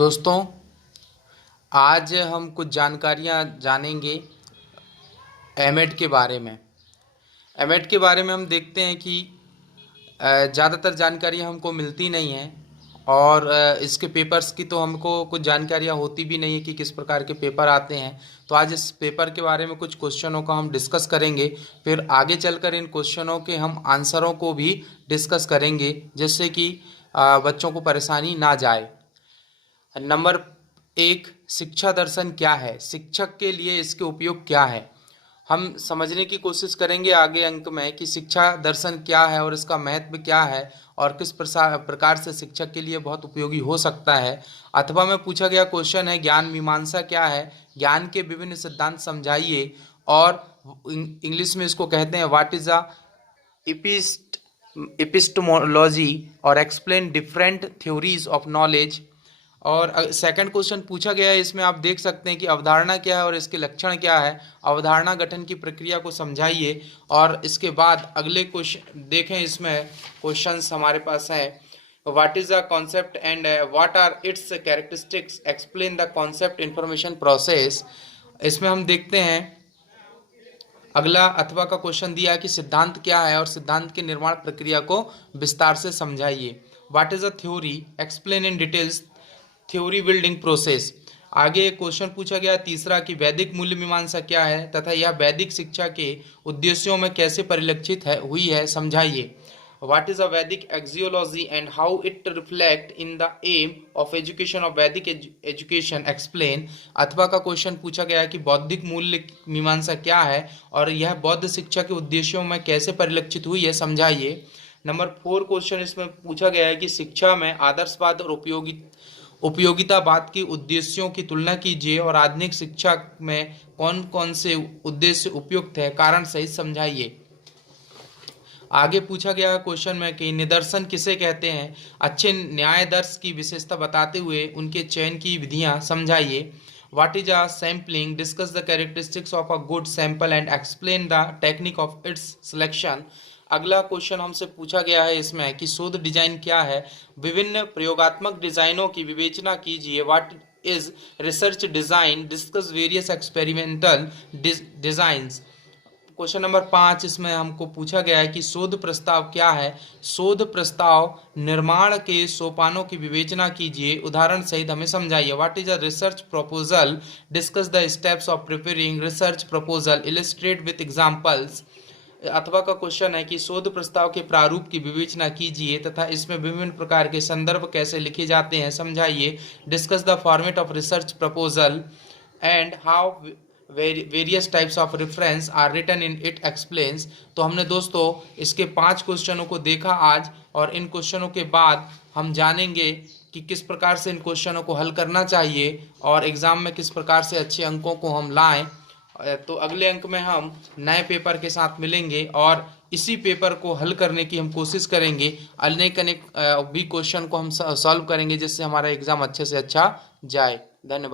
दोस्तों, आज हम कुछ जानकारियाँ जानेंगे एमएड के बारे में। एमएड के बारे में हम देखते हैं कि ज़्यादातर जानकारियाँ हमको मिलती नहीं हैं और इसके पेपर्स की तो हमको कुछ जानकारियाँ होती भी नहीं है कि किस प्रकार के पेपर आते हैं। तो आज इस पेपर के बारे में कुछ क्वेश्चनों का हम डिस्कस करेंगे, फिर आगे चलकर इन क्वेश्चनों के हम आंसरों को भी डिस्कस करेंगे, जिससे कि बच्चों को परेशानी ना जाए। नंबर 1, शिक्षा दर्शन क्या है? शिक्षक के लिए इसके उपयोग क्या है, हम समझने की कोशिश करेंगे आगे अंक में कि शिक्षा दर्शन क्या है और इसका महत्व क्या है और किस प्रकार से शिक्षक के लिए बहुत उपयोगी हो सकता है। अथवा में पूछा गया क्वेश्चन है, ज्ञान मीमांसा क्या है? ज्ञान के विभिन्न सिद्धांत समझाइए, और इंग्लिश में इसको कहते हैं व्हाट इज अ एपिस्टेमोलॉजी, और explain different theories of knowledge. और सेकंड क्वेश्चन पूछा गया है, इसमें आप देख सकते हैं कि अवधारणा क्या है और इसके लक्षण क्या है। अवधारणा गठन की प्रक्रिया को समझाइए। और इसके बाद अगले क्वेश्चन देखें, इसमें क्वेश्चंस हमारे पास है, what is the concept and what are its characteristics, explain the concept information process. इसमें हम देखते हैं अगला अथवा का क्वेश्चन दिया है कि सिद्धांत क्या है और सिद्धांत की निर्माण प्रक्रिया को विस्तार से समझाइए। What is a theory, explain in details theory building process. आगे एक क्वेश्चन पूछा गया तीसरा कि वैदिक मूल्य मीमांसा क्या है तथा यह वैदिक शिक्षा के उद्देश्यों में कैसे परिलक्षित हुई है, समझाइए। What is a Vedic axiology and how it reflect in the aim of education of Vedic education, explain. अथवा का क्वेश्चन पूछा गया है कि बौद्धिक मूल्य मीमांसा क्या है और यह बौद्ध शिक्षा के उद्देश्यों में कैसे परिलक्षित हुई है, समझाइए। नंबर 4 क्वेश्चन इसमें पूछा गया है कि शिक्षा में आदर्शवाद और उपयोगितावाद के उद्देश्यों की तुलना कीजिए और आधुनिक शिक्षा में कौन कौन से उद्देश्य उपयुक्त है, कारण सहित समझाइए। आगे पूछा गया क्वेश्चन में कि निदर्शन किसे कहते हैं, अच्छे न्यायादर्श की विशेषता बताते हुए उनके चयन की विधियां समझाइए। What is a sampling, discuss the characteristics of a good sample and explain the technique of its selection. अगला क्वेश्चन हमसे पूछा गया है इसमें कि शोध डिजाइन क्या है, विभिन्न प्रयोगात्मक डिजाइनों की विवेचना कीजिए। What is research design, discuss various experimental designs. Question number 5 इसमें हमको पूछा गया है कि शोध प्रस्ताव क्या है, शोध प्रस्ताव निर्माण के सोपानों की विवेचना कीजिए, उदाहरण सहित हमें समझाइए। What is a research proposal, discuss the steps of preparing research proposal, illustrate with examples. अथवा का क्वेश्चन है कि शोध प्रस्ताव के प्रारूप की विवेचना कीजिए तथा इसमें विभिन्न प्रकार के संदर्भ कैसे लिखे जाते हैं, समझाइए। Discuss the format of research proposal and how various types of reference are written in it, explains. तो हमने दोस्तों इसके 5 क्वेश्चनों को देखा आज, और इन क्वेश्चनों के बाद हम जानेंगे कि किस प्रकार से इन क्वेश्चनों को हल करना चाहिए और एग्ज़ाम में किस प्रकार से अच्छे अंकों को हम लाएं। तो अगले अंक में हम नए पेपर के साथ मिलेंगे और इसी पेपर को हल करने की हम कोशिश करेंगे। अनेक अनेक भी क्वेश्चन को हम सॉल्व करेंगे, जिससे हमारा एग्ज़ाम अच्छे से अच्छा जाए। धन्यवाद।